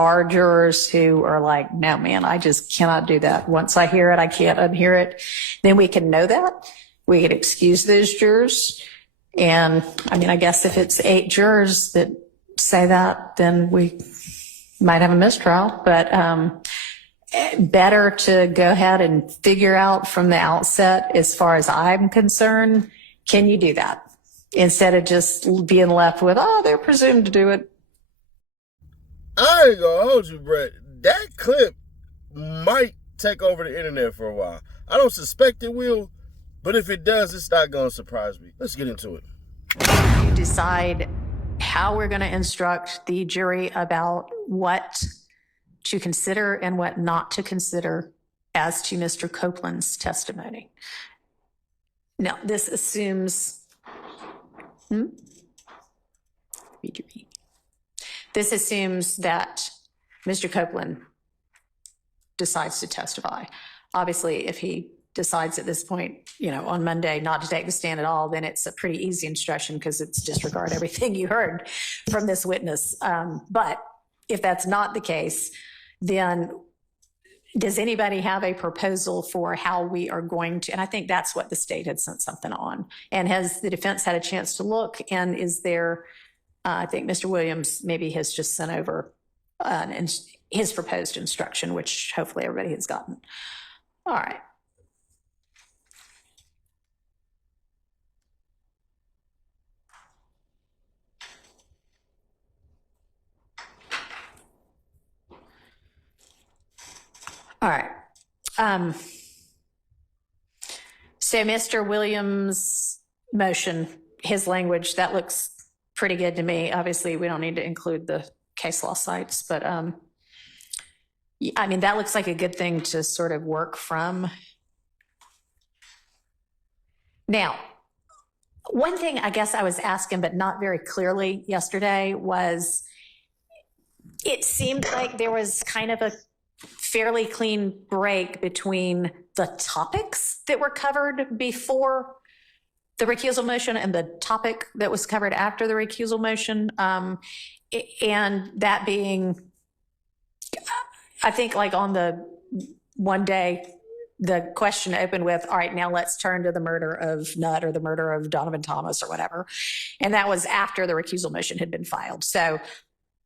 are jurors who are like, no, man, I just cannot do that. Once I hear it, I can't unhear it. Then we can know that. We can excuse those jurors. And I mean, I guess if it's 8 jurors that say that, then we might have a mistrial. But better to go ahead and figure out from the outset, as far as I'm concerned, can you do that? Instead of just being left with, oh, they're presumed to do it. I ain't gonna hold you, Brett. That clip might take over the internet for a while. I don't suspect it will, but if it does, it's not gonna surprise me. Let's get into it. You decide how we're gonna instruct the jury about what to consider and what not to consider as to Mr. Copeland's testimony. Now, this assumes, this assumes that Mr. Copeland decides to testify. Obviously, if he decides at this point, you know, on Monday not to take the stand at all, then it's a pretty easy instruction because it's disregard everything you heard from this witness. But if that's not the case, then does anybody have a proposal for how we are going to, and I think that's what the state had sent something on. And has the defense had a chance to look? And is there, I think Mr. Williams maybe has just sent over his proposed instruction, which hopefully everybody has gotten. All right. All right. So Mr. Williams' motion, his language, that looks pretty good to me. Obviously, we don't need to include the case law sites, but I mean, that looks like a good thing to sort of work from. Now, one thing I guess I was asking, but not very clearly yesterday, was it seemed like there was kind of a fairly clean break between the topics that were covered before the recusal motion and the topic that was covered after the recusal motion. And that being, I think like on the one day, the question opened with, all right, now let's turn to the murder of Nutt or the murder of Donovan Thomas or whatever. And that was after the recusal motion had been filed. So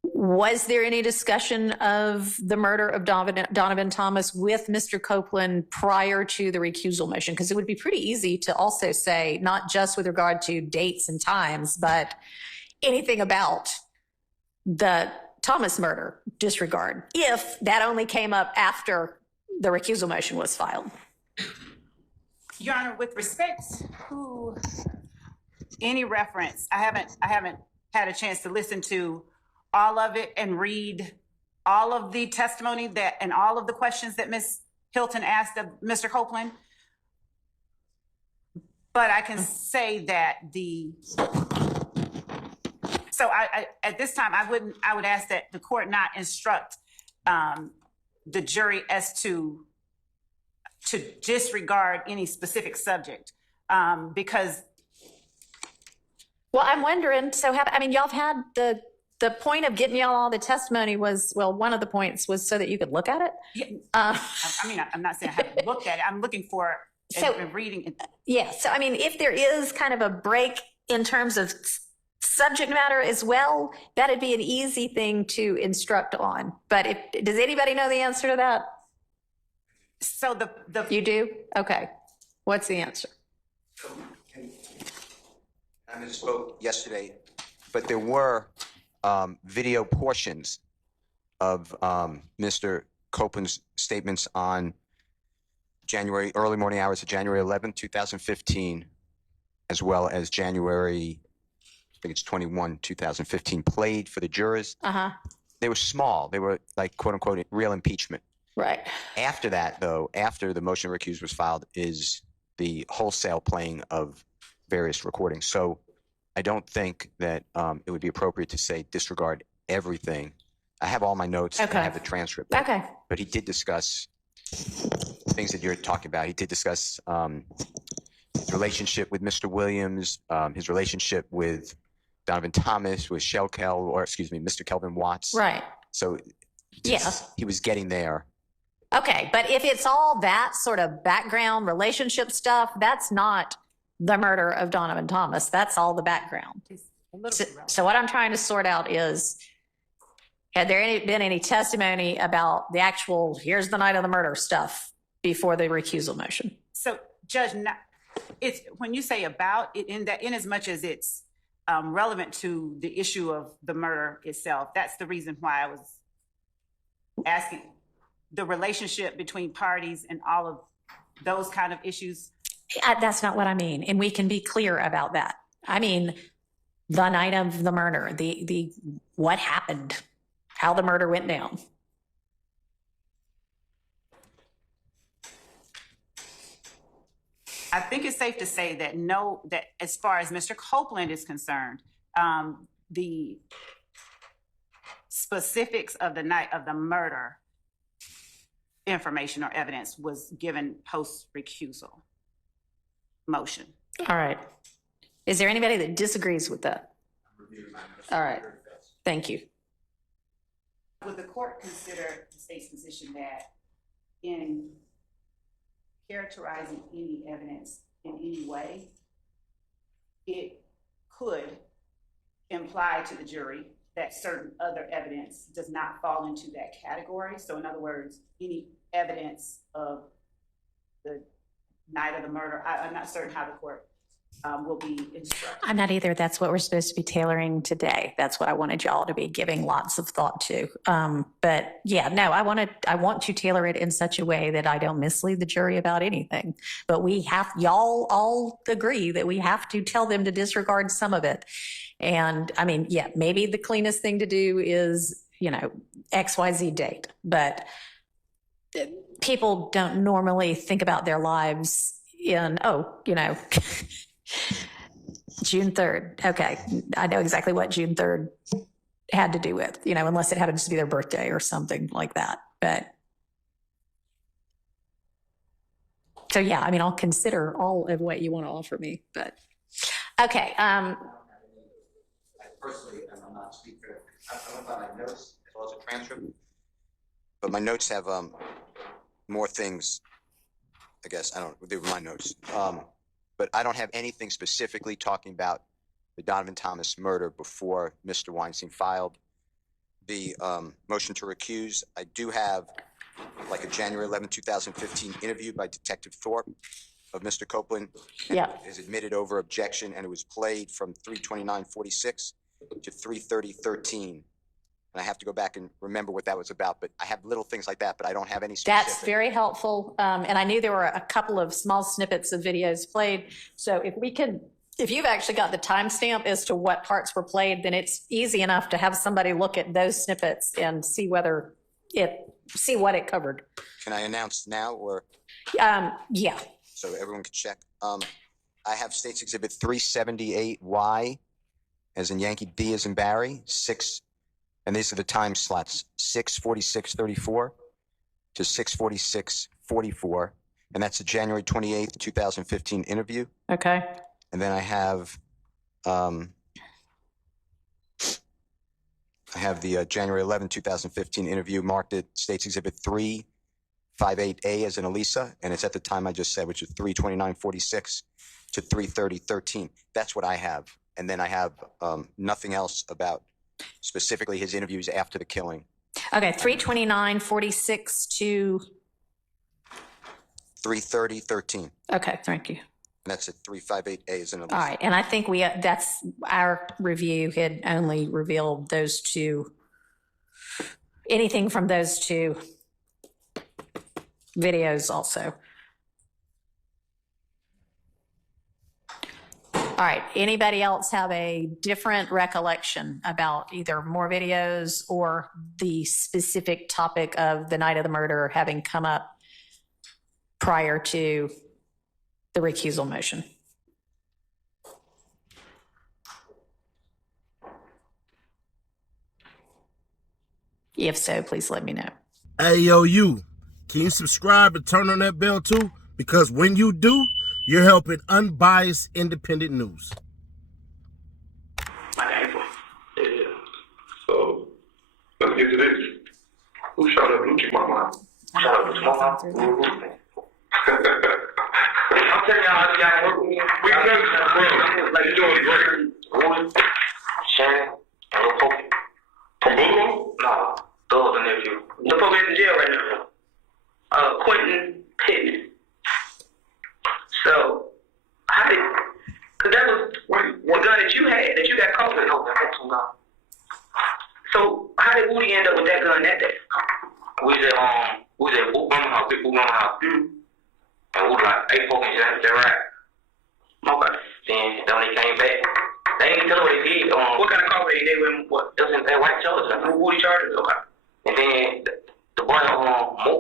was there any discussion of the murder of Donovan Thomas with Mr. Copeland prior to the recusal motion? Because it would be pretty easy to also say, not just with regard to dates and times, but anything about the Thomas murder, disregard, if that only came up after the recusal motion was filed. Your Honor, with respect to any reference, I haven't had a chance to listen to all of it and read all of the testimony that and all of the questions that Ms. Hilton asked of Mr. Copeland. But I can say that so I at this time I would ask that the court not instruct the jury as to disregard any specific subject because. Well, I'm wondering, so I mean, y'all have had the point of getting y'all all the testimony was, well, one of the points was so that you could look at it. Yeah, I mean, I'm not saying I haven't looked at it. I'm looking for reading it. Yeah, so I mean, if there is kind of a break in terms of subject matter as well, that'd be an easy thing to instruct on. But does anybody know the answer to that? So you do? Okay. What's the answer? I misspoke yesterday, but there were video portions of Mr. Copeland's statements on early morning hours of January 11, 2015, as well as January, I think it's 21, 2015, played for the jurors. They were small. They were like, quote unquote, real impeachment. Right. After that, though, after the motion to recuse was filed, is the wholesale playing of various recordings. So I don't think that it would be appropriate to say disregard everything. I have all my notes. Okay. I have the transcript. Okay. But he did discuss things that you're talking about. He did discuss his relationship with Mr. Williams, his relationship with Donovan Thomas, with Mr. Kelvin Watts. Right. So Yeah. He was getting there. Okay, but if it's all that sort of background relationship stuff, that's not the murder of Donovan Thomas. That's all the background. So what I'm trying to sort out is, had there been any testimony about the actual, here's the night of the murder stuff before the recusal motion? So, Judge, it's when you say about it, in as much as it's relevant to the issue of the murder itself, that's the reason why I was asking the relationship between parties and all of those kind of issues. That's not what I mean, and we can be clear about that. I mean, the night of the murder, the what happened, how the murder went down. I think it's safe to say that that as far as Mr. Copeland is concerned, the specifics of the night of the murder information or evidence was given post-recusal motion. All right. Is there anybody that disagrees with that? All right. Thank you. Would the court consider the state's position that in characterizing any evidence in any way, it could imply to the jury that certain other evidence does not fall into that category? So in other words, any evidence of the night of the murder, I'm not certain how the court will be instructed. I'm not either. That's what we're supposed to be tailoring today. That's what I wanted y'all to be giving lots of thought to. But yeah, no, I want to tailor it in such a way that I don't mislead the jury about anything. But y'all all agree that we have to tell them to disregard some of it. And I mean, yeah, maybe the cleanest thing to do is, XYZ date, but people don't normally think about their lives in, June 3rd. Okay. I know exactly what June 3rd had to do with, unless it happened to be their birthday or something like that. But so, yeah, I mean, I'll consider all of what you want to offer me, but okay. Personally, I'm not speaking for, I don't know my notes as well as a transcript, but my notes have more things, I guess. I don't, they were my notes. But I don't have anything specifically talking about the Donovan Thomas murder before Mr. Weinstein filed the motion to recuse. I do have like a January 11, 2015 interview by Detective Thorpe of Mr. Copeland. Yeah. Is admitted over objection, and it was played from 3:29:46 to 3:30:13. And I have to go back and remember what that was about, but I have little things like that, but I don't have any specific. That's very helpful. And I knew there were a couple of small snippets of videos played. So if you've actually got the timestamp as to what parts were played, then it's easy enough to have somebody look at those snippets and see what it covered. Can I announce now or? Yeah. So everyone can check. I have State's Exhibit 378Y, as in Yankee, B as in Barry, 6, and these are the time slots, 6:46:34 to 6:46:44, and that's the January 28th, 2015 interview. Okay. And then I have the January 11, 2015 interview marked at State's Exhibit 358A as in Elisa, and it's at the time I just said, which is 3:29:46 to 3:30:13. That's what I have. And then I have nothing else about specifically his interviews after the killing. Okay, 3:29:46 to 3:30:13. Okay, thank you. And that's at 358A as in Elisa. All right, and I think that's our review had only revealed those two, anything from those two videos also. All right, anybody else have a different recollection about either more videos or the specific topic of the night of the murder having come up prior to the recusal motion? If so, please let me know. Hey, yo, can you subscribe and turn on that bell too? Because when you do, you're helping unbiased, independent news. My ankle. Yeah. So let's get to this. Who shot up Lucci Mama? Shut up, Mama. I'm telling y'all, y'all work with me. We know, bro. Like, you're doing great. Woody, Shannon, and Lil Pokey. From Boogaloo? Nah, those are the nephew. Lil Pokey's in jail right now. Quentin Pittman. So, how did, cause that was the gun that you had, that you got caught with. No, that's some gun. So, how did Woody end up with that gun that day? We was at Boot Grandma house, big Boot Grandma house. And we was like, hey, folks, is that right? Okay. Then when they came back, they didn't tell us what they did. What kind of car were they? They were what? It was in that white Chargers, like Woody Chargers. Okay. And then the boy,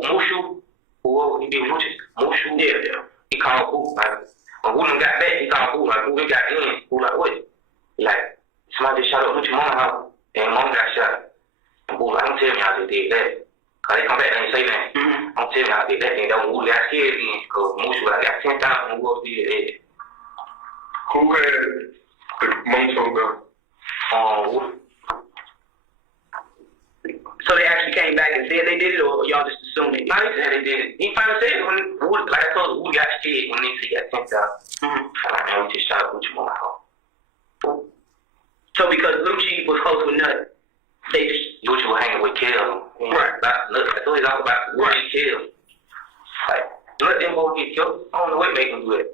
Mushu, who he did Mushu, yeah. He called Boot, like, when Woody got back, he called Boot, like, Woody got in. Boot, like, what? Like, somebody just shot up Lucci Mama house, and Mama got shot. And Boot, like, don't tell me how they did that. Cause they come back and say that. Don't tell me how they did that thing. That when Woody got scared again, cause Mushu, I got 10,000 when Woody did that. Who had the Monto gun? Woody. So they actually came back and said they did it, or y'all just assumed it? No, they said they did it. He finally said it when Woody, like I told you, Woody got scared when they said he got 10,000. And we just shot Lucci Mama house. So because Lucci was close with Nut, they just Lucci was hanging with Kel. Right. I told you all about Woody and Kel. Like, Nut didn't go get killed. I don't know what made him do it.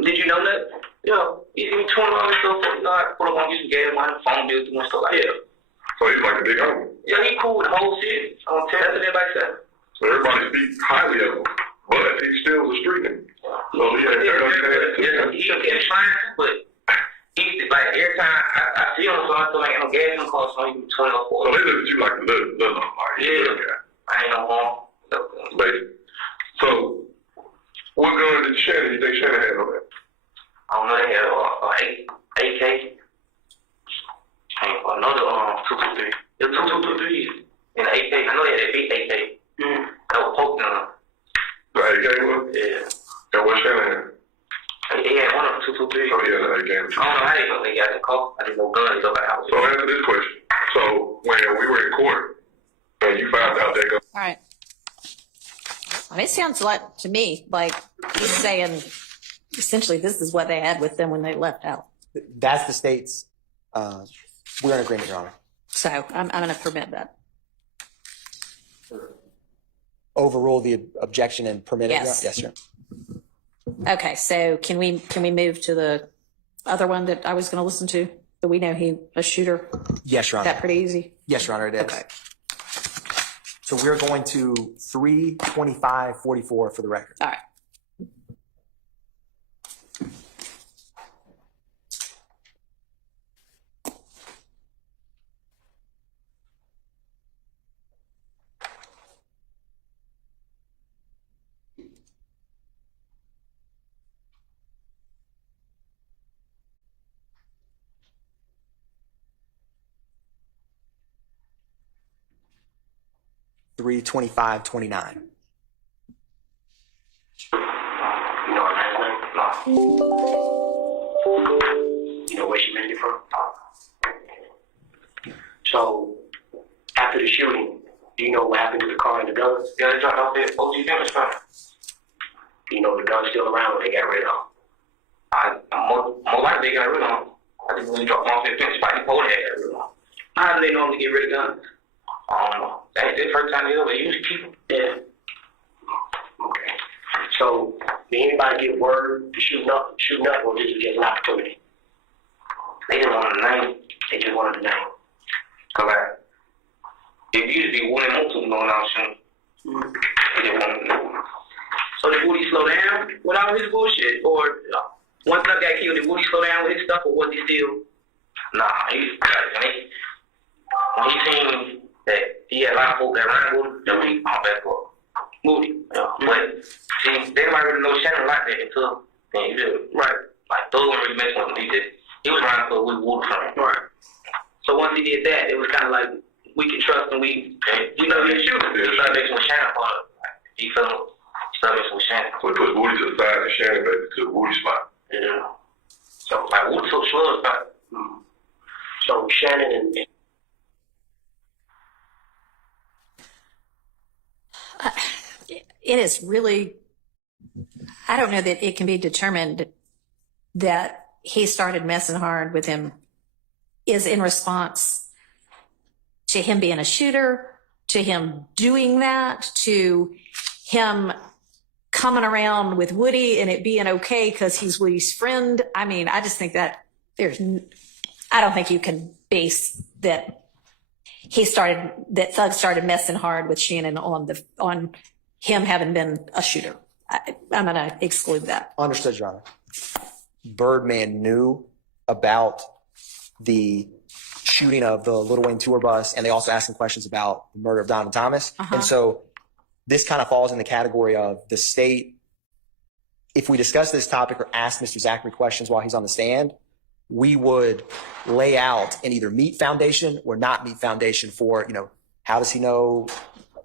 Did you know Nut? Yeah. He gave me $20 and stuff. You know, I put him on, get some gas money, phone bill, doing stuff like that. So he's like a big homie. Yeah, he cool with the whole city. I don't tell that's what everybody said. So everybody speaks highly of him, but he still was a street nigga. So he's trying to, but he's like every time I see him, so I feel like I'm gas him cost only $20 or $40. So they look at you like the little like yeah. I ain't no harm. Basically. So what gun did Shannon? You think Shannon had on that? I don't know. They had AK. Another 223. It was 223 in the AK. I know they had that big AK. That was poked on. The AK was? Yeah. And what Shannon had? He had one of them 223. Oh, yeah, the AK. I don't know how they got the call. I didn't know guns up at the house. So answer this question. So when we were in court and you found out that gun. All right. I mean, it sounds like to me like he's saying essentially this is what they had with them when they left out. That's the state's. We're in agreement, Your Honor. So I'm going to permit that. Overrule the objection and permit it? Yes. Yes, sir. Okay, so can we move to the other one that I was going to listen to? That we know he a shooter. Yes, Your Honor. That pretty easy. Yes, Your Honor, it is. Okay. So we're going to 32544 for the record. All right. $325.29. You know her last name? No. You know where she made it from? So, after the shooting, do you know what happened to the car and the guns? Yeah, they dropped off there. OG Village, right? You know the gun's still around when they got rid of them? More likely they got rid of them. I think when they dropped them off their fence, probably Poland had got rid of them. How do they normally get rid of guns? I don't know. That's the first time they ever usually keep them. Yeah. Okay. So, did anybody get word to shooting up, or did you get an opportunity? They didn't want the name. They just wanted the name. Cause like, it used to be one and multiple going out soon. They didn't want the name. So did Woody slow down with all his bullshit, or once Nuck got killed, did Woody slow down with his stuff, or was he still? Nah, when he seen that he had a lot of folk that ran with him, then he called back for Moody. Yeah. But see, they nobody really know Shannon like that until then he did. Right. Like those weren't really messing with him. He was running for with Woody from him. Right. So once he did that, it was kind of like we can trust and we know he's shooting. He started messing with Shannon. He started messing with Shannon. So he put Woody to the side and Shannon back to the Woody spot. Yeah. So like Woody took Schludd's spot. So Shannon and it is really, I don't know that it can be determined that he started messing hard with him is in response to him being a shooter, to him doing that, to him coming around with Woody and it being okay because he's Woody's friend. I mean, I just think that I don't think you can base that Thug started messing hard with Shannon on him having been a shooter. I'm going to exclude that. Understood, Your Honor. Birdman knew about the shooting of the Little Wayne tour bus, and they also asked him questions about the murder of Donovan Thomas. And so this kind of falls in the category of the state. If we discuss this topic or ask Mr. Zachary questions while he's on the stand, we would lay out and either meet foundation or not meet foundation for, how does he know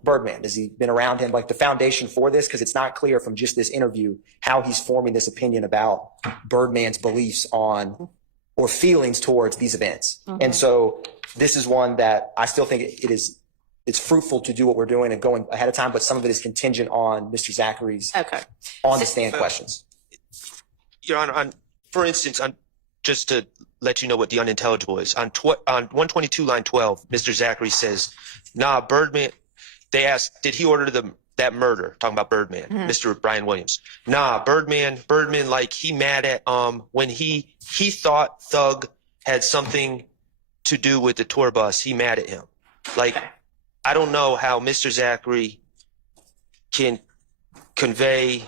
Birdman? Has he been around him? Like the foundation for this, because it's not clear from just this interview how he's forming this opinion about Birdman's beliefs on or feelings towards these events. And so this is one that I still think it's fruitful to do what we're doing and going ahead of time, but some of it is contingent on Mr. Zachary's on the stand questions. Your Honor, for instance, just to let you know what the unintelligible is, on 122 line 12, Mr. Zachary says, nah, Birdman, they asked, did he order that murder? Talking about Birdman, Mr. Brian Williams. Nah, Birdman, like he mad at, when he thought Thug had something to do with the tour bus, he mad at him. Like, I don't know how Mr. Zachary can convey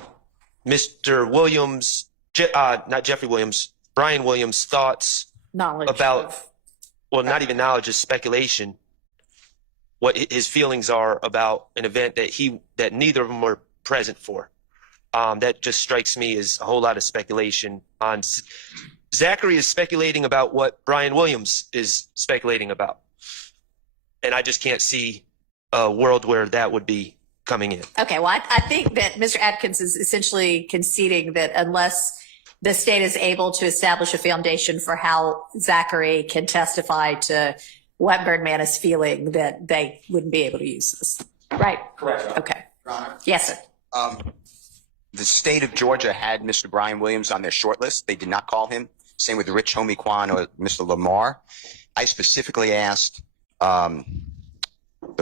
Mr. Williams, not Jeffrey Williams, Brian Williams' thoughts about, not even knowledge, just speculation, what his feelings are about an event that neither of them were present for. That just strikes me as a whole lot of speculation on Zachary is speculating about what Brian Williams is speculating about. And I just can't see a world where that would be coming in. Okay, well, I think that Mr. Atkins is essentially conceding that unless the state is able to establish a foundation for how Zachary can testify to what Birdman is feeling, that they wouldn't be able to use this. Right? Correct, Your Honor. Okay. Your Honor. Yes, sir. The state of Georgia had Mr. Brian Williams on their short list. They did not call him. Same with Rich Homie Kwan or Mr. Lamar. I specifically asked the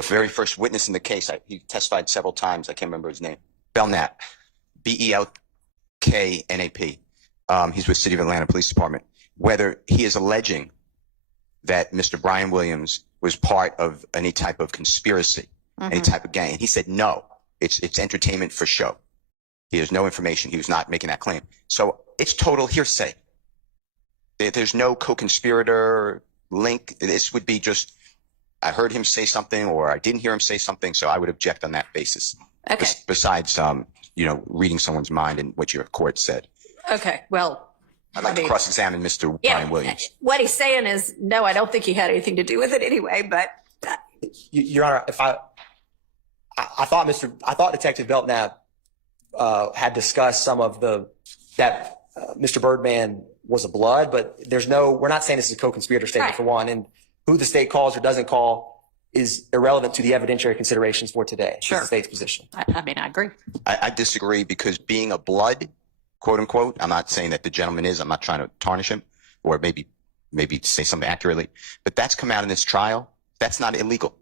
very first witness in the case. He testified several times. I can't remember his name. Belknap. Belknap. He's with City of Atlanta Police Department. Whether he is alleging that Mr. Brian Williams was part of any type of conspiracy, any type of gang. He said, no, it's entertainment for show. He has no information. He was not making that claim. So it's total hearsay. There's no co-conspirator link. This would be just, I heard him say something or I didn't hear him say something. So I would object on that basis. Okay. Besides, reading someone's mind and what your court said. Okay, well, I'd like to cross-examine Mr. Brian Williams. What he's saying is, no, I don't think he had anything to do with it anyway, but. Your Honor, I thought Detective Belknap had discussed some of that Mr. Birdman was a blood, but we're not saying this is a co-conspirator statement for one, and who the state calls or doesn't call is irrelevant to the evidentiary considerations for today. Sure. It's the state's position. I mean, I agree. I disagree because being a blood, quote unquote, I'm not saying that the gentleman is, I'm not trying to tarnish him or maybe say something accurately, but that's come out in this trial. That's not illegal.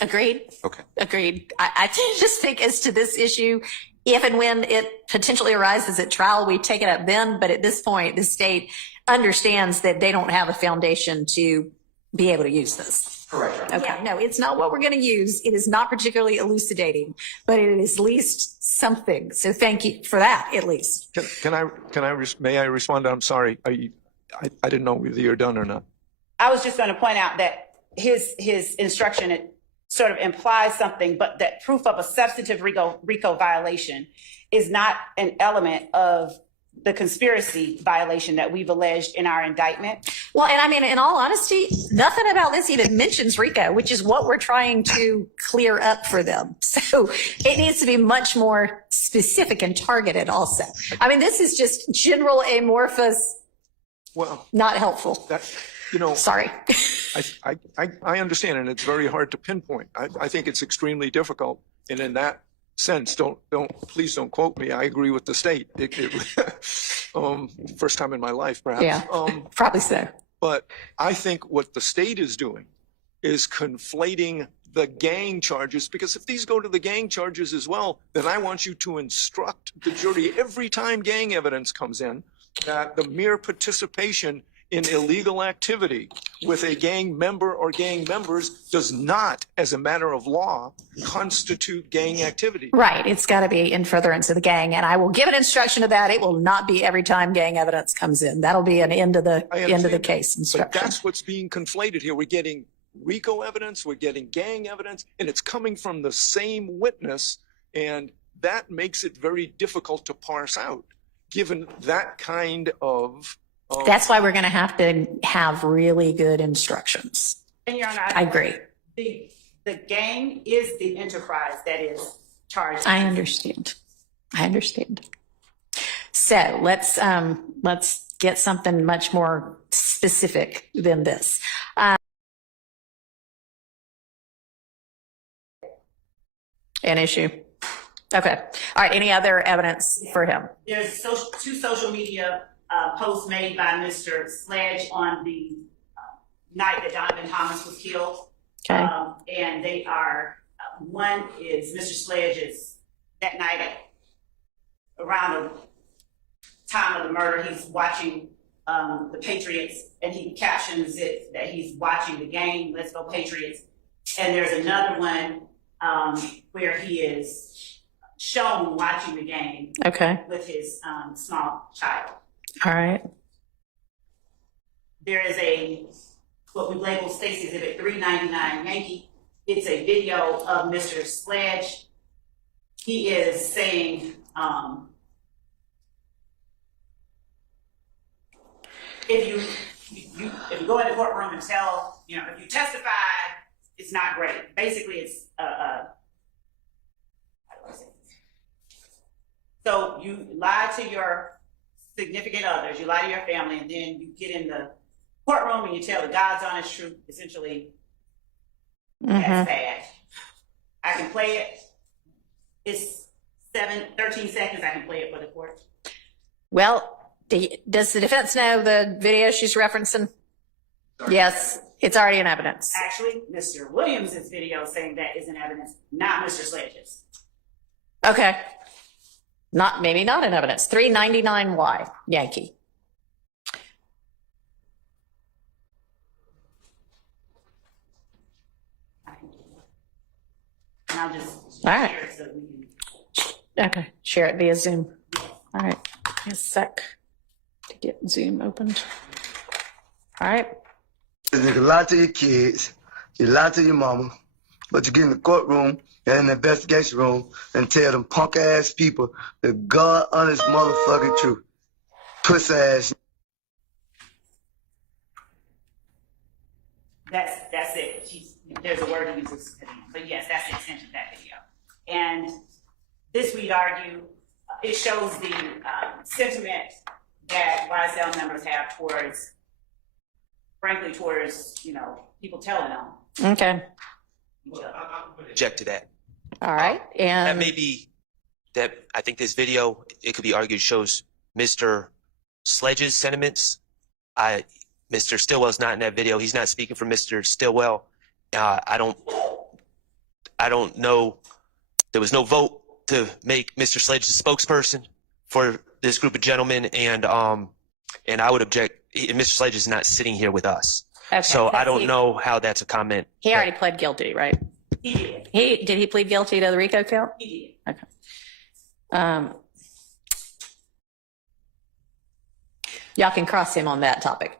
Agreed. Okay. Agreed. I just think as to this issue, if and when it potentially arises at trial, we take it up then. But at this point, the state understands that they don't have a foundation to be able to use this. Correct. Okay. Yeah, no, it's not what we're going to use. It is not particularly elucidating, but it is at least something. So thank you for that, at least. May I respond? I'm sorry. I didn't know whether you're done or not. I was just going to point out that his instruction, it sort of implies something, but that proof of a substantive RICO violation is not an element of the conspiracy violation that we've alleged in our indictment. Well, and I mean, in all honesty, nothing about this even mentions RICO, which is what we're trying to clear up for them. So it needs to be much more specific and targeted also. I mean, this is just general amorphous, not helpful. Sorry. I understand, and it's very hard to pinpoint. I think it's extremely difficult And in that sense, please don't quote me. I agree with the state. First time in my life, perhaps. Yeah, probably so. But I think what the state is doing is conflating the gang charges, because if these go to the gang charges as well, then I want you to instruct the jury every time gang evidence comes in that the mere participation in illegal activity with a gang member or gang members does not, as a matter of law, constitute gang activity. Right. It's got to be in furtherance of the gang. And I will give an instruction to that. It will not be every time gang evidence comes in. That'll be an end of the case instruction. But that's what's being conflated here. We're getting RICO evidence, we're getting gang evidence, and it's coming from the same witness. And that makes it very difficult to parse out, given that kind of that's why we're going to have really good instructions. And Your Honor, I agree. The gang is the enterprise that is charged. I understand. So let's get something much more specific than this. An issue. Okay. All right. Any other evidence for him? There's two social media posts made by Mr. Sledge on the night that Donovan Thomas was killed. Okay. And they are, one is Mr. Sledge's, that night around the time of the murder, he's watching the Patriots, and he captions it that he's watching the game, Let's Go Patriots. And there's another one where he is shown watching the game with his small child. All right. There is what we label Stacy Exhibit 399 Yankee. It's a video of Mr. Sledge. He is saying, if you go in the courtroom and tell, if you testify, it's not great. Basically, it's how do I say this? So you lie to your significant others, you lie to your family, and then you get in the courtroom and you tell the God's honest truth. Essentially, that's bad. I can play it. It's 13 seconds. I can play it for the court. Well, does the defense know the video she's referencing? Yes, it's already in evidence. Actually, Mr. Williams' video saying that is in evidence, not Mr. Sledge's. Okay. Maybe not in evidence. 399Y, Yankee. And I'll just All right. share it so we can. Okay, share it via Zoom. All right, give me a sec to get Zoom opened. All right. You lie to your kids, you lie to your mama, but you get in the courtroom and in the investigation room and tell them punk ass people the God honest motherfucking truth. Puss ass. That's it. There's a word he uses, but yes, that's the extent of that video. And this, we'd argue, it shows the sentiment that YSL members have towards, frankly, towards, people telling them. Okay. Object to that. All right. And That may be that I think this video, it could be argued, shows Mr. Sledge's sentiments. Mr. Stillwell's not in that video. He's not speaking for Mr. Stillwell. I don't know. There was no vote to make Mr. Sledge the spokesperson for this group of gentlemen, and I would object. Mr. Sledge is not sitting here with us, so I don't know how that's a comment. he already pled guilty, right? He did. Did he plead guilty to the RICO count? He did. Okay. Y'all can cross him on that topic.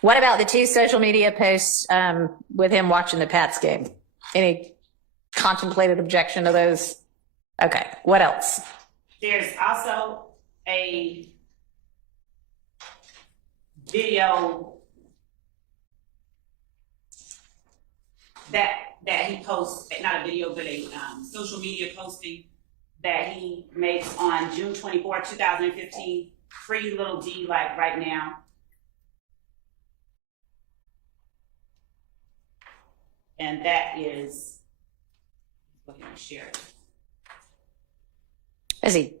What about the two social media posts with him watching the Pats game? Any contemplated objection to those? Okay. What else? There's also a video that he posts, not a video, but a social media posting that he makes on June 24, 2015. Free little D, like right now. And that is Go ahead and share it. Is he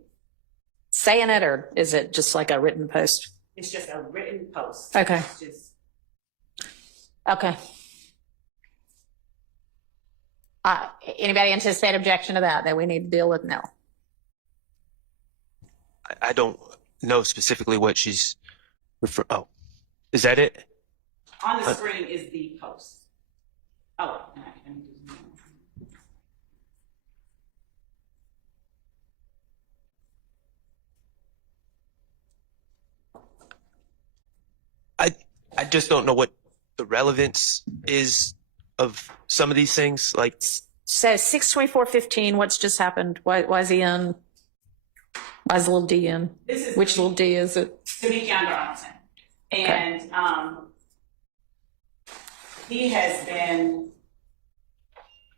saying it, or is it just like a written post? It's just a written post. Okay. It's just, Okay. Anybody anticipate objection to that we need to deal with now? I don't know specifically what she's oh, is that it? on the screen is the post. Oh, I just don't know what the relevance is of some of these things. Like, So 6/24/15, what's just happened? Why is he in? Why is the little D in? Which little D is it? Demekion Darlington. And he has been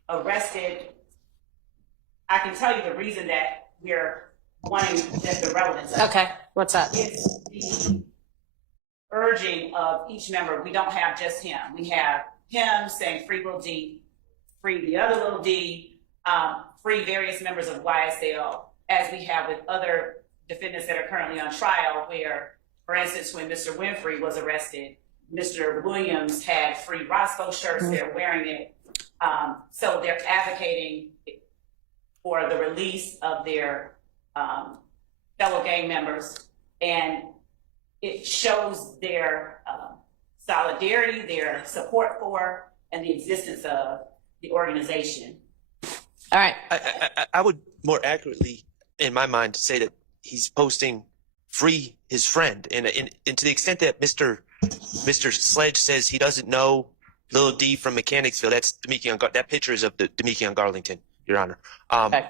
arrested. I can tell you the reason that we're wanting the relevance of it. Okay, what's that? It's the urging of each member. We don't have just him. We have him saying free little D, free the other little D, free various members of YSL, as we have with other defendants that are currently on trial, where, for instance, when Mr. Winfrey was arrested, Mr. Williams had free Roscoe shirts, they're wearing it. So they're advocating for the release of their fellow gang members, and it shows their solidarity, their support for, and the existence of the organization. All right. I would more accurately, in my mind, say that he's posting free his friend, and to the extent that Mr. Sledge says he doesn't know Lil D from Mechanicsville, that's Demekion. That picture is of the Demekion Garlington, Your Honor. Okay.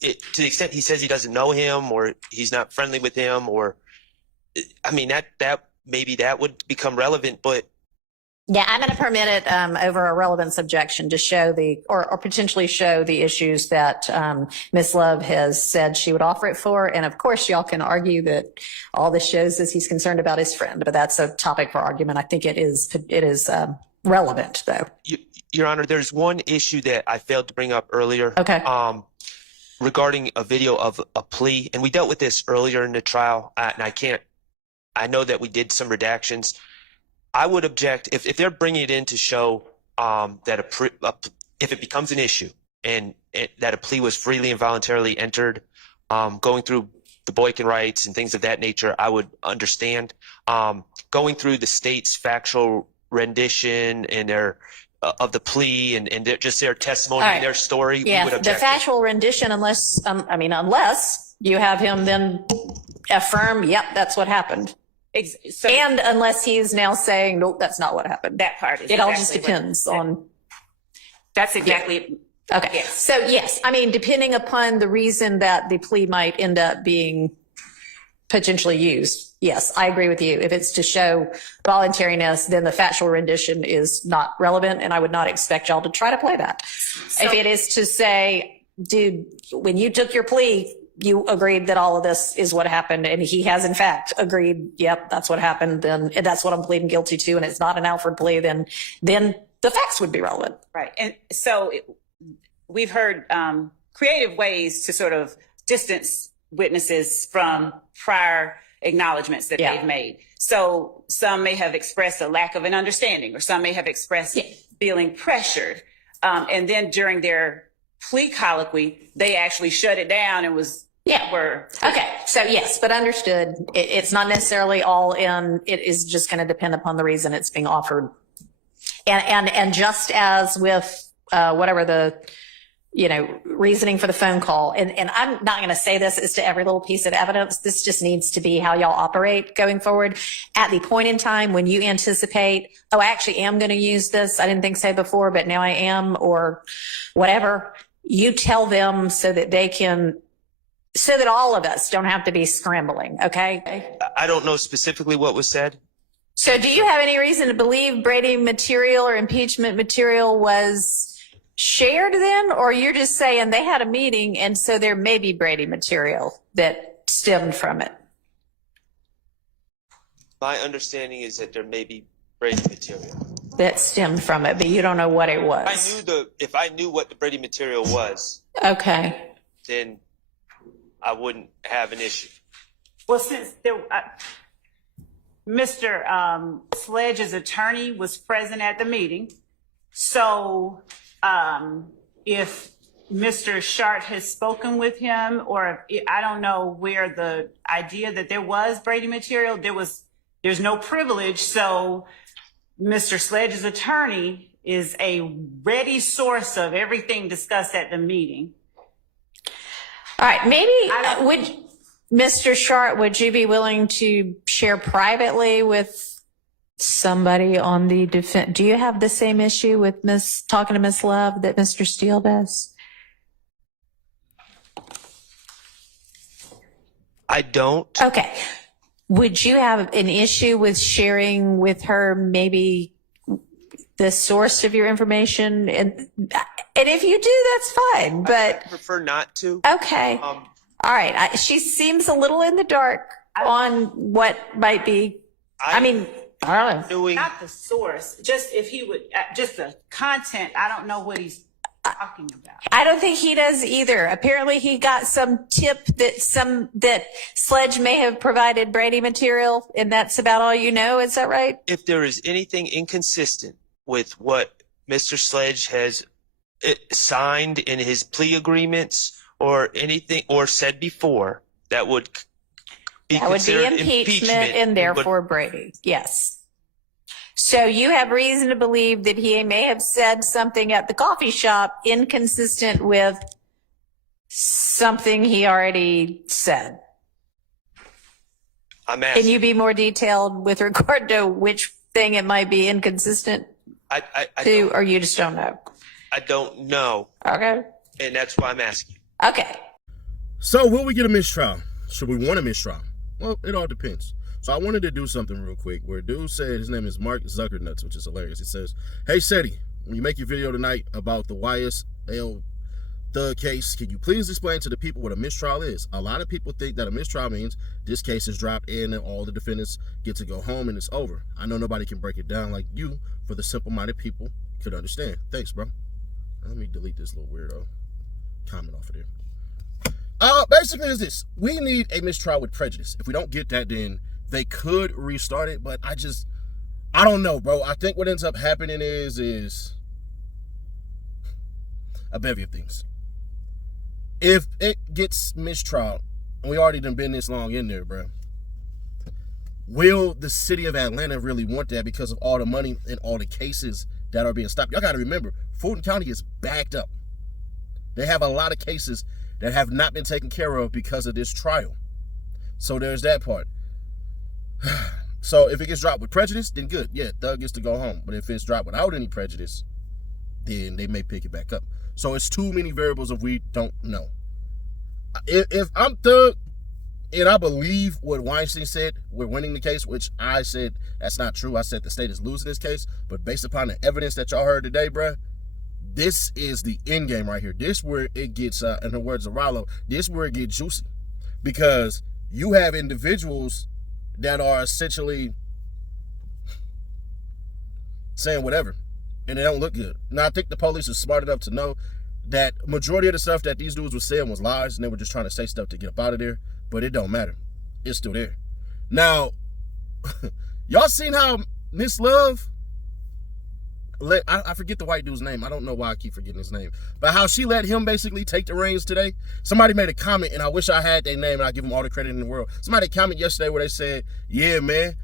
To the extent he says he doesn't know him, or he's not friendly with him, or I mean that maybe that would become relevant, but Yeah, I'm going to permit it over a relevance objection to show or potentially show the issues that Ms. Love has said she would offer it for. And of course, y'all can argue that all this shows is he's concerned about his friend, but that's a topic for argument. I think it is relevant, though. Your Honor, there's one issue that I failed to bring up earlier. Okay. Regarding a video of a plea, and we dealt with this earlier in the trial, and I know that we did some redactions. I would object if they're bringing it in to show that if it becomes an issue and that a plea was freely and voluntarily entered, going through the Boykin rights and things of that nature, I would understand. Going through the state's factual rendition and their of the plea and just their testimony and their story, we would object. The factual rendition, unless you have him then affirm, yep, that's what happened. So, and unless he's now saying, nope, that's not what happened. That part is it all just depends on. That's exactly. Yeah. Okay. Yes. So yes, I mean, depending upon the reason that the plea might end up being potentially used. Yes, I agree with you. If it's to show voluntariness, then the factual rendition is not relevant, and I would not expect y'all to try to play that. So, if it is to say, dude, when you took your plea, you agreed that all of this is what happened, and he has in fact agreed, yep, that's what happened, then that's what I'm pleading guilty to, and it's not an Alfred plea, then the facts would be relevant. Right. And so we've heard creative ways to sort of distance witnesses from prior acknowledgments that they've made. So some may have expressed a lack of an understanding, or some may have expressed feeling pressured. And then during their plea colloquy, they actually shut it down and okay. So yes, but understood. It's not necessarily all in. It is just going to depend upon the reason it's being offered. And just as with whatever the reasoning for the phone call, and I'm not going to say this as to every little piece of evidence. This just needs to be how y'all operate going forward. At the point in time when you anticipate, oh, I actually am going to use this. I didn't think so before, but now I am, or whatever. You tell them so that all of us don't have to be scrambling. Okay. I don't know specifically what was said. So do you have any reason to believe Brady material or impeachment material was shared then, or you're just saying they had a meeting and so there may be Brady material that stemmed from it? My understanding is that there may be Brady material. that stemmed from it, but you don't know what it was. If I knew what the Brady material was, Okay. then I wouldn't have an issue. Well, since Mr. Sledge's attorney was present at the meeting, so if Mr. Shart has spoken with him, or I don't know where the idea that there was Brady material, there's no privilege, so Mr. Sledge's attorney is a ready source of everything discussed at the meeting. All right, maybe Mr. Shart, would you be willing to share privately with somebody on the defense? Do you have the same issue with talking to Miss Love that Mr. Steele does? I don't. Okay. Would you have an issue with sharing with her maybe the source of your information? And if you do, that's fine. But I prefer not to. Okay. All right. She seems a little in the dark on what might be. I mean, I don't know. Not the source, just if he would, just the content. I don't know what he's talking about. I don't think he does either. Apparently he got some tip that Sledge may have provided Brady material, and that's about all you know. Is that right? If there is anything inconsistent with what Mr. Sledge has signed in his plea agreements or anything or said before, that would be considered impeachment and therefore Brady. Yes. So you have reason to believe that he may have said something at the coffee shop inconsistent with something he already said. I'm asking. Can you be more detailed with regard to which thing it might be inconsistent to, or you just don't know? I don't know. Okay. And that's why I'm asking. Okay. So will we get a mistrial? Should we want a mistrial? Well, it all depends. So I wanted to do something real quick where a dude said, his name is Mark Zuckernuts, which is hilarious. He says, "Hey, Seti, when you make your video tonight about the YSL Thug case, can you please explain to the people what a mistrial is? A lot of people think that a mistrial means this case is dropped in and all the defendants get to go home and it's over. I know nobody can break it down like you for the simple-minded people could understand. Thanks, bro." Let me delete this little weirdo comment off of there. Basically is this. We need a mistrial with prejudice. If we don't get that, then they could restart it, but I don't know, bro. I think what ends up happening is a bevy of things. If it gets mistrial, and we already done been this long in there, bro, will the city of Atlanta really want that because of all the money and all the cases that are being stopped? Y'all got to remember, Fulton County is backed up. They have a lot of cases that have not been taken care of because of this trial. So there's that part. So if it gets dropped with prejudice, then good. Yeah, Thug gets to go home. But if it's dropped without any prejudice, then they may pick it back up. So it's too many variables of we don't know. If I'm Thug and I believe what Weinstein said, we're winning the case, which I said that's not true. I said the state is losing this case. But based upon the evidence that y'all heard today, bruh, this is the end game right here. This where it gets, in the words of Rollo, this where it gets juicy. Because you have individuals that are essentially saying whatever, and they don't look good. Now, I think the police are smart enough to know that majority of the stuff that these dudes were saying was lies, and they were just trying to say stuff to get up out of there, but it don't matter. It's still there. Now, y'all seen how Miss Love, I forget the white dude's name. I don't know why I keep forgetting his name. But how she let him basically take the reins today. Somebody made a comment, and I wish I had their name, and I give them all the credit in the world. Somebody commented yesterday where they said, "Yeah, man,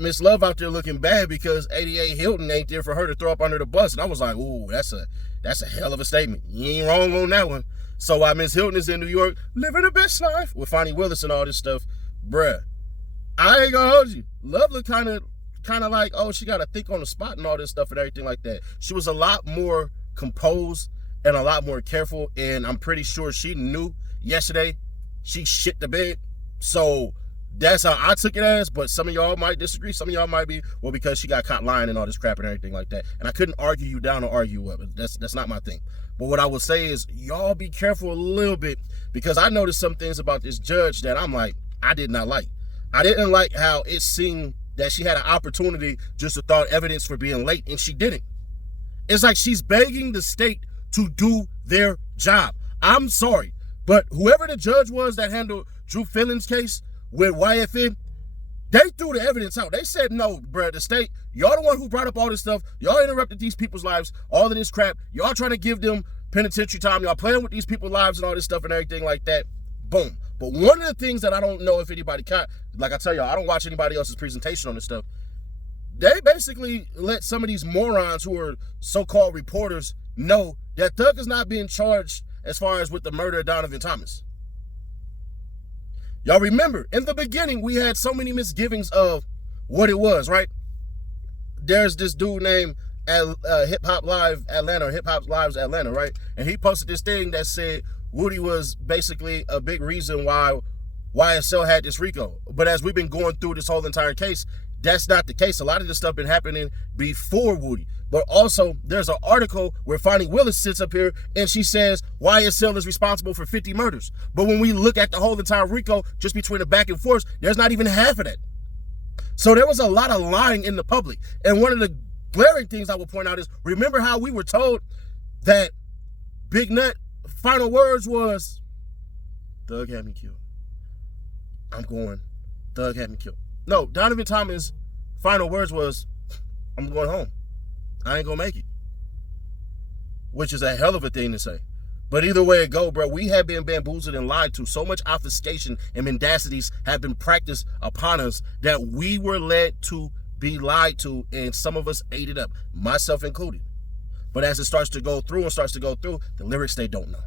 Miss Love out there looking bad because 88 Hilton ain't there for her to throw up under the bus." And I was like, "Ooh, that's a hell of a statement. You ain't wrong on that one." So while Miss Hilton is in New York living her best life with Fonnie Willis and all this stuff, bruh, I ain't gonna hold you. Love looked kind of like, oh, she got to think on the spot and all this stuff and everything like that. She was a lot more composed and a lot more careful, and I'm pretty sure she knew yesterday she shit the bed. So that's how I took it as, but some of y'all might disagree. Some of y'all might be, well, because she got caught lying and all this crap and everything like that. And I couldn't argue you down or argue you up. That's not my thing. But what I would say is y'all be careful a little bit, because I noticed some things about this judge that I'm like, I did not like. I didn't like how it seemed that she had an opportunity just to throw evidence for being late, and she didn't. It's like she's begging the state to do their job. I'm sorry, but whoever the judge was that handled Drew Fillon's case with YFN, they threw the evidence out. They said, no, bro, the state, y'all the one who brought up all this stuff. Y'all interrupted these people's lives, all of this crap. Y'all trying to give them penitentiary time. Y'all playing with these people's lives and all this stuff and everything like that. Boom. But one of the things that I don't know if anybody caught, like I tell y'all, I don't watch anybody else's presentation on this stuff. They basically let some of these morons who are so-called reporters know that Thug is not being charged as far as with the murder of Donovan Thomas. Y'all remember, in the beginning, we had so many misgivings of what it was, right? There's this dude named Hip Hop Live Atlanta, or Hip Hop Lives Atlanta, right? And he posted this thing that said Woody was basically a big reason why YSL had this RICO. But as we've been going through this whole entire case, that's not the case. A lot of this stuff been happening before Woody. But also, there's an article where Fonnie Willis sits up here and she says YSL is responsible for 50 murders. But when we look at the whole entire RICO, just between the back and forth, there's not even half of that. So there was a lot of lying in the public. And one of the glaring things I will point out is, remember how we were told that Big Nut final words was, Thug had me killed. I'm going, Thug had me killed. No, Donovan Thomas' final words was, I'm going home. I ain't gonna make it. Which is a hell of a thing to say. But either way it go, bro, we have been bamboozled and lied to. So much obfuscation and mendacities have been practiced upon us that we were led to be lied to, and some of us ate it up, myself included. But as it starts to go through, the lyrics they don't know.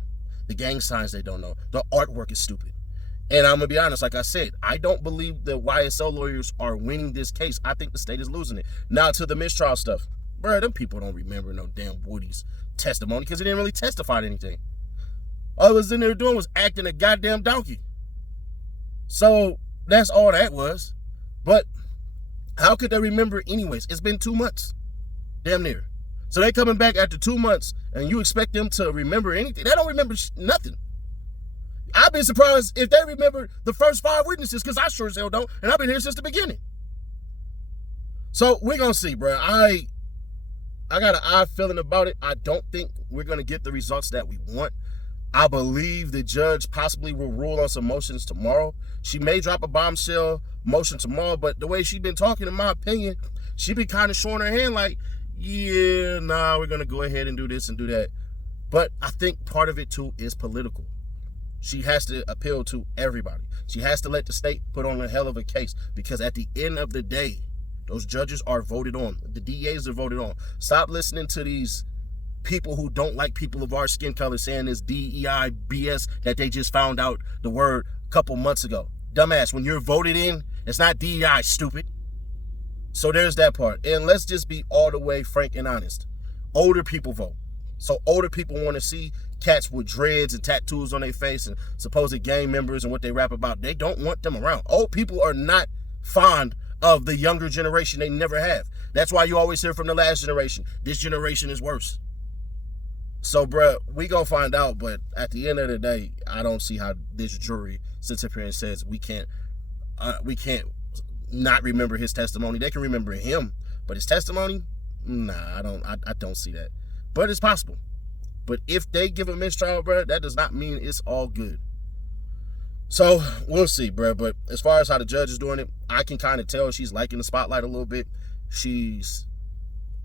The gang signs they don't know. The artwork is stupid. And I'm going to be honest, like I said, I don't believe the YSL lawyers are winning this case. I think the state is losing it. Now to the mistrial stuff. Bro, them people don't remember no damn Woody's testimony because he didn't really testify to anything. All he was in there doing was acting a goddamn donkey. So that's all that was. But how could they remember anyways? It's been 2 months. Damn near. So they coming back after 2 months and you expect them to remember anything? They don't remember nothing. I've been surprised if they remember the first 5 witnesses because I sure as hell don't. And I've been here since the beginning. So we're going to see, bro. I got an odd feeling about it. I don't think we're going to get the results that we want. I believe the judge possibly will rule on some motions tomorrow. She may drop a bombshell motion tomorrow, but the way she's been talking, in my opinion, she been kind of showing her hand like, yeah, nah, we're going to go ahead and do this and do that. But I think part of it, too, is political. She has to appeal to everybody. She has to let the state put on a hell of a case because at the end of the day, those judges are voted on. The DAs are voted on. Stop listening to these people who don't like people of our skin color saying this DEI BS that they just found out the word a couple months ago. Dumbass, when you're voted in, it's not DEI, stupid. So there's that part. And let's just be all the way frank and honest. Older people vote. So older people want to see cats with dreads and tattoos on their face and supposed gang members and what they rap about. They don't want them around. Old people are not fond of the younger generation. They never have. That's why you always hear from the last generation, this generation is worse. So, bruh, we gonna find out, but at the end of the day, I don't see how this jury sits up here and says we can't not remember his testimony. They can remember him, but his testimony, nah, I don't see that. But it's possible. But if they give a mistrial, bruh, that does not mean it's all good. So we'll see, bro. But as far as how the judge is doing it, I can kind of tell she's liking the spotlight a little bit. She's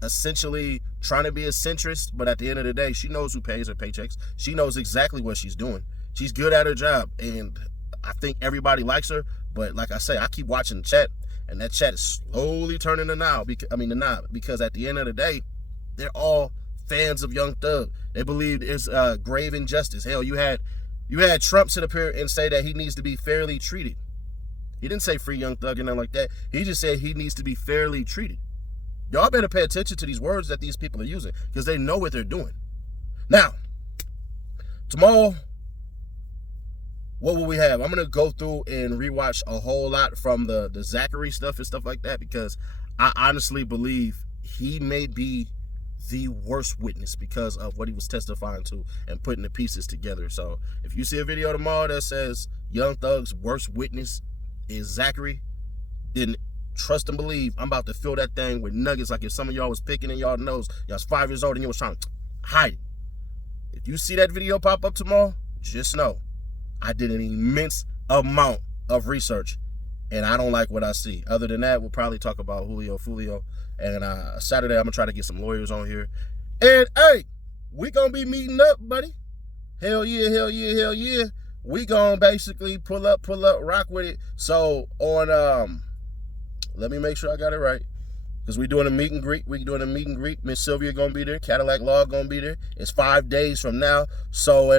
essentially trying to be a centrist, but at the end of the day, she knows who pays her paychecks. She knows exactly what she's doing. She's good at her job, and I think everybody likes her. But like I say, I keep watching the chat, and that chat is slowly turning the knob. Because at the end of the day, they're all fans of Young Thug. They believe it's grave injustice. Hell, you had Trump sit up here and say that he needs to be fairly treated. He didn't say free Young Thug and nothing like that. He just said he needs to be fairly treated. Y'all better pay attention to these words that these people are using because they know what they're doing. Now, tomorrow, what will we have? I'm going to go through and rewatch a whole lot from the Zachary stuff and stuff like that because I honestly believe he may be the worst witness because of what he was testifying to and putting the pieces together. So if you see a video tomorrow that says Young Thug's worst witness is Zachary, then trust and believe I'm about to fill that thing with nuggets. Like if some of y'all was picking in y'all nose, y'all was 5 years old and you was trying to hide it. If you see that video pop up tomorrow, just know I did an immense amount of research and I don't like what I see. Other than that, we'll probably talk about Julio Fulio. And Saturday, I'm going to try to get some lawyers on here. And, hey, we going to be meeting up, buddy. Hell yeah, hell yeah, hell yeah. We going to basically pull up, rock with it. So, on, let me make sure I got it right. Because we doing a meet and greet. Miss Sylvia going to be there. Cadillac Law going to be there. It's 5 days from now. So,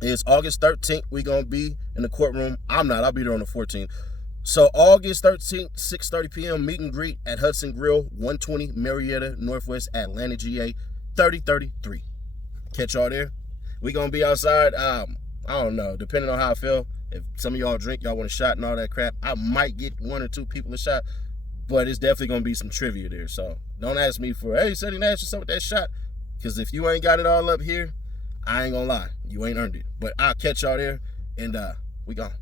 it's August 13th. We going to be in the courtroom. I'm not. I'll be there on the 14th. So August 13th, 6:30 p.m. meet and greet at Hudson Grill, 120 Marietta Northwest, Atlanta, GA, 3033. Catch y'all there. We gonna be outside. I don't know, depending on how I feel. If some of y'all drink, y'all want a shot and all that crap, I might get 1 or 2 people a shot. But it's definitely gonna be some trivia there. So don't ask me for, hey, Sonny Nash, what's up with that shot? Because if you ain't got it all up here, I ain't gonna lie, you ain't earned it. But I'll catch y'all there, and we gone.